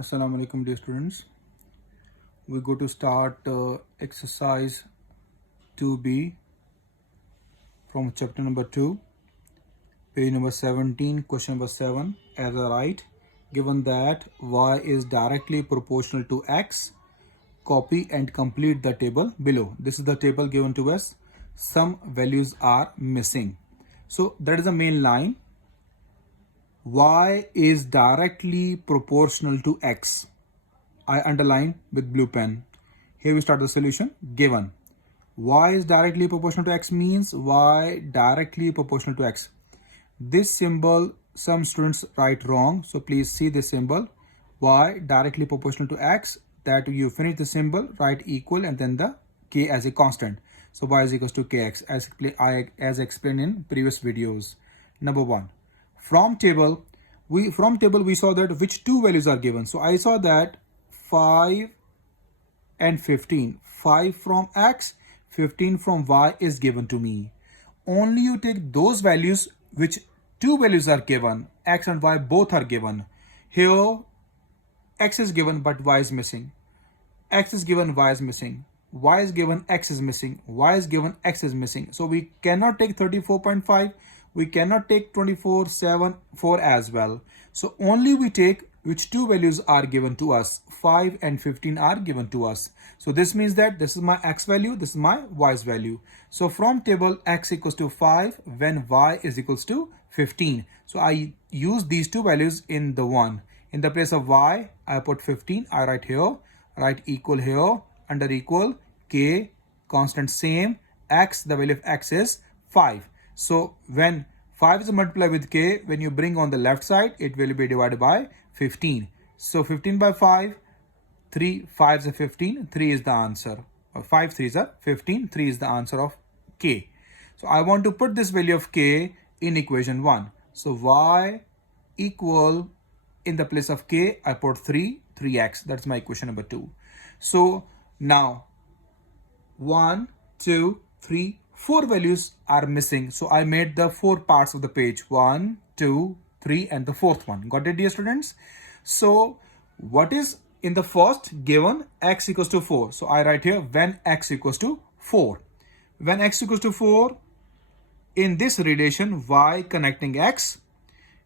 Assalamu alaikum dear students. We go to start exercise 2b from chapter number 2, page number 17, question number 7. As I write, given that y is directly proportional to x, copy and complete the table below. This is the table given to us. Some values are missing. So that is the main line. Y is directly proportional to x. I underline with blue pen. Here we start the solution. Given y is directly proportional to x means y directly proportional to x. This symbol some students write wrong, so please see this symbol y directly proportional to x. That you finish the symbol, write equal and then the k as a constant. So y is equals to kx as explained in previous videos. Number 1, from table we saw that which two values are given. So I saw that 5 and 15. 5 from x, 15 from y is given to me. Only you take those values which two values are given. X and y both are given. Here x is given but y is missing. X is given, y is missing. Y is given, x is missing. Y is given, x is missing. So we cannot take 34.5. We cannot take 24.74 as well. So only we take which two values are given to us. 5 and 15 are given to us. So this means that this is my x value, this is my y's value. So from table x equals to 5 when y is equals to 15. So I use these two values in the one. In the place of y, I put 15. I write here, write equal here, under equal, k, constant same, x, the value of x is 5. So when 5 is multiplied with k, when you bring on the left side, it will be divided by 15. So 15 by 5, 3, 5 is a 15, 3 is the answer. 5 3 is a 15, 3 is the answer of k. So I want to put this value of k in equation 1. So y equal, in the place of k, I put 3x. That's my equation number 2. So now 1, 2, 3, 4 values are missing. So I made the 4 parts of the page. 1, 2, 3 and the fourth one. Got it, dear students? So what is in the first given? X equals to 4. So I write here when x equals to 4. When x equals to 4, in this relation y connecting x,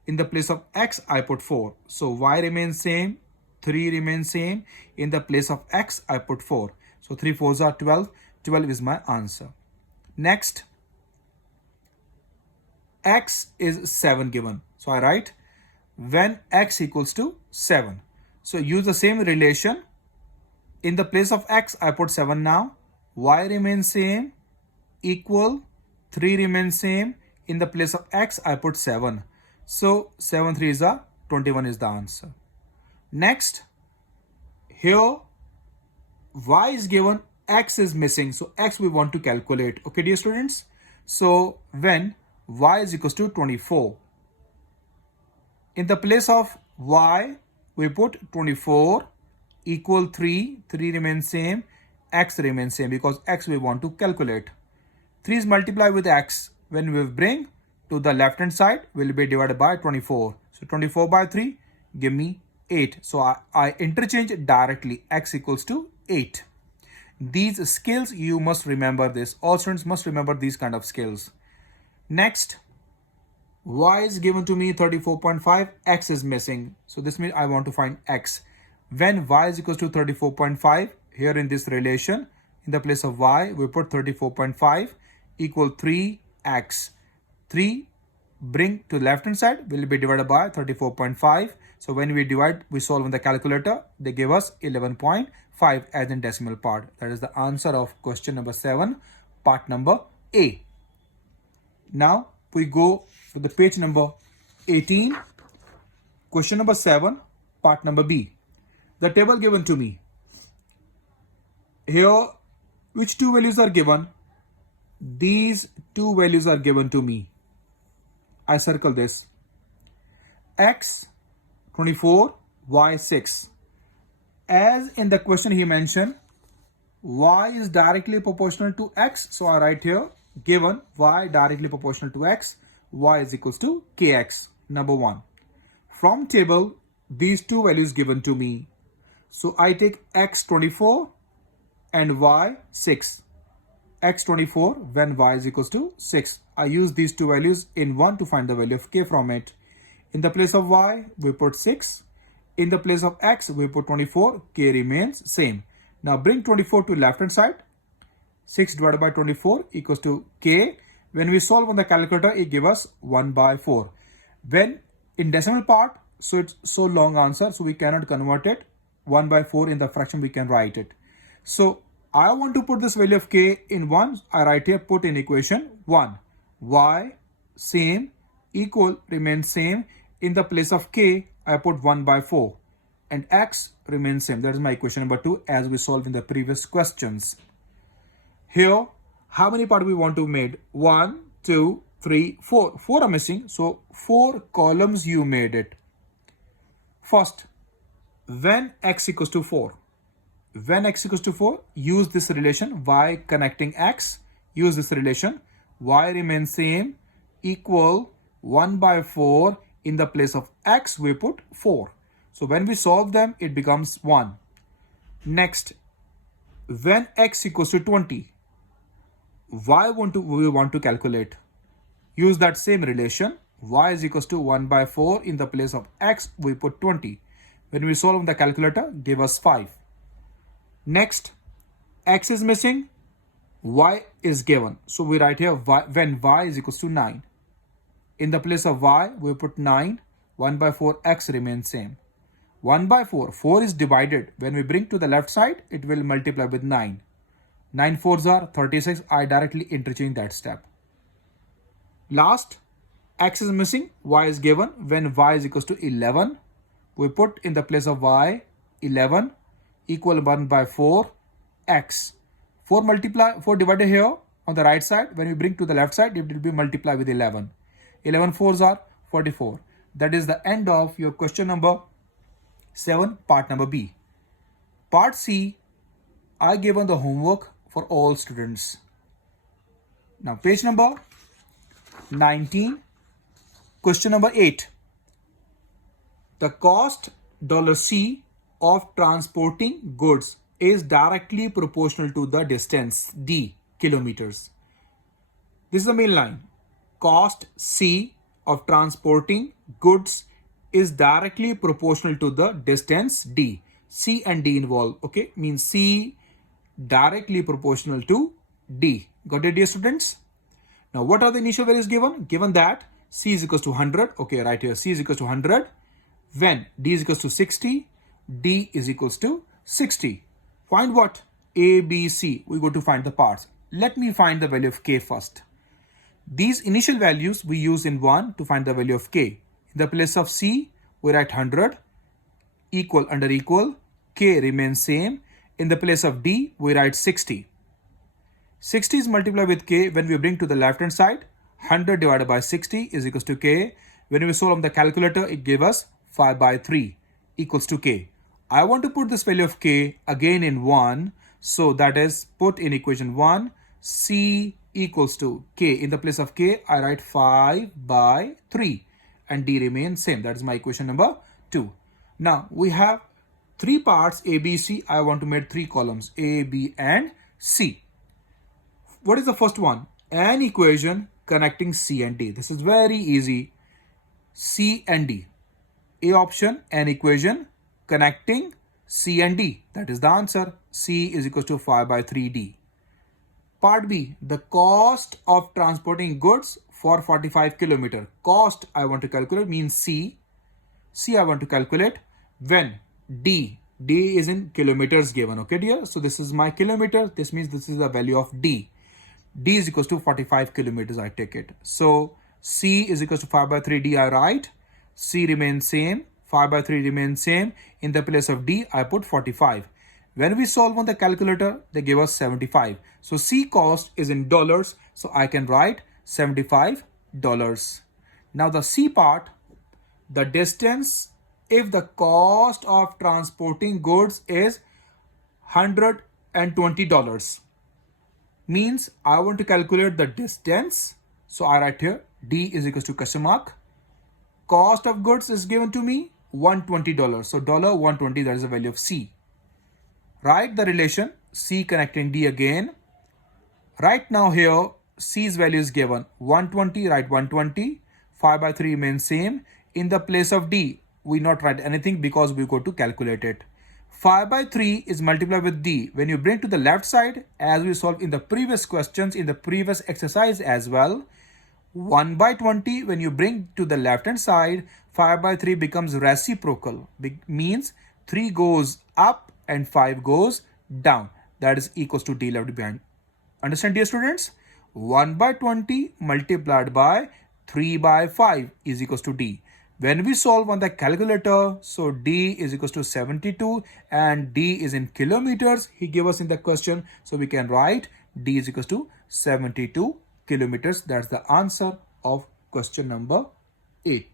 in the place of x I put 4. So y remains same, 3 remains same. In the place of x I put 4. So 3 4s are 12. 12 is my answer. Next, x is 7 given. So I write when x equals to 7. So use the same relation. In the place of x, I put 7 now. Y remains same, equal, 3 remains same. In the place of x, I put 7. So 7 3 is 21 is the answer. Next, here y is given, x is missing. So x we want to calculate. Okay, dear students? So when y is equals to 24. In the place of y, we put 24 equal 3. 3 remains same. X remains same because x we want to calculate. 3 is multiplied with x. When we bring to the left hand side, will be divided by 24. So 24 by 3, give me 8. So I interchange directly. X equals to 8. These skills you must remember this. All students must remember these kind of skills. Next, y is given to me 34.5, x is missing. So this means I want to find x. When y is equals to 34.5, here in this relation, in the place of y, we put 34.5 equal 3x. 3 bring to left hand side will be divided by 34.5. So when we divide, we solve on the calculator, they give us 11.5 as in decimal part. That is the answer of question number 7, part number A. Now we go to the page number 18, question number 7, part number B. The table given to me. Here, which two values are given? These two values are given to me. I circle this. X 24, y 6. As in the question he mentioned, y is directly proportional to x. So I write here, given y directly proportional to x, y is equals to kx. Number 1. From table these two values given to me. So I take x 24 and y 6. X 24 when y is equals to 6. I use these two values in 1 to find the value of k from it. In the place of y, we put 6. In the place of x, we put 24. K remains same. Now bring 24 to left hand side. 6 divided by 24 equals to k. When we solve on the calculator, it gives us 1 by 4. When in decimal part, so it's so long answer, so we cannot convert it. 1 by 4 in the fraction, we can write it. So I want to put this value of k in 1. I write here, put in equation 1. Y same, equal remains same. In the place of k, I put 1 by 4. And x remains same. That is my equation number 2 as we solved in the previous questions. Here, how many parts we want to make? 1, 2, 3, 4. 4 are missing. So 4 columns you made it. First, when x equals to 4. When x equals to 4, use this relation y connecting x. Use this relation. Y remains same, equal 1 by 4. In the place of x, we put 4. So when we solve them, it becomes 1. Next, when x equals to 20, we want to calculate. Use that same relation. Y is equals to 1 by 4. In the place of x, we put 20. When we solve on the calculator, give us 5. Next, x is missing, y is given. So we write here when y is equals to 9. In the place of y, we put 9. 1 by 4, x remains same. 1 by 4, 4 is divided. When we bring to the left side, it will multiply with 9. 9 4s are 36. I directly interchange that step. Last, x is missing, y is given. When y is equals to 11, we put in the place of y 11 equal 1 by 4 x. 4 divided here on the right side. When we bring to the left side, it will be multiplied with 11. 11 4s are 44. That is the end of your question number 7, part number B. Part C, I given the homework for all students. Now page number 19, question number 8. The cost $C of transporting goods is directly proportional to the distance d, kilometers. This is the main line. Cost C of transporting goods is directly proportional to the distance d. C and d involved, okay? Means C directly proportional to d. Got it, dear students? Now, what are the initial values given? Given that C is equals to 100, okay, right here, C is equals to 100. When D is equals to 60, D is equals to 60. Find what? A, B, C. We go to find the parts. Let me find the value of K first. These initial values we use in 1 to find the value of K. In the place of C, we write 100, equal under equal, K remains same. In the place of D, we write 60. 60 is multiplied with K. When we bring to the left hand side, 100 divided by 60 is equals to K. When we solve on the calculator, it gives us 5 by 3 equals to K. I want to put this value of K again in 1. So that is put in equation 1, C equals to K. In the place of K, I write 5 by 3 and D remains same. That is my equation number 2. Now we have 3 parts A, B, C. I want to make 3 columns A, B and C. What is the first one? An equation connecting C and D. This is very easy. C and D. A option, an equation connecting C and D. That is the answer. C is equals to 5 by 3D. Part B, the cost of transporting goods for 45 kilometer. Cost I want to calculate means C. C I want to calculate when D. D is in kilometers given. Okay, dear. So this is my kilometer. This means this is the value of D. D is equals to 45 kilometers. I take it. So C is equals to 5 by 3D. I write. C remains same. 5 by 3 remains same. In the place of D, I put 45. When we solve on the calculator, they give us 75. So C cost is in dollars. So I can write $75. Now the C part, the distance, if the cost of transporting goods is $120, means I want to calculate the distance. So I write here D is equals to question mark. Cost of goods is given to me $120. So $120, that is the value of C. Write the relation C connecting D again. Right now here, C's value is given 120, write 120. 5 by 3 remains same. In the place of D, we not write anything because we go to calculate it. 5 by 3 is multiplied with D. When you bring to the left side, as we solved in the previous questions, in the previous exercise as well, 1 by 20, when you bring to the left hand side, 5 by 3 becomes reciprocal. Means 3 goes up and 5 goes down. That is equals to D left behind. Understand, dear students? 1 by 20 multiplied by 3 by 5 is equals to D. When we solve on the calculator, so D is equals to 72 and D is in kilometers. He gave us in the question, so we can write D is equals to 72 kilometers. That's the answer of question number 8.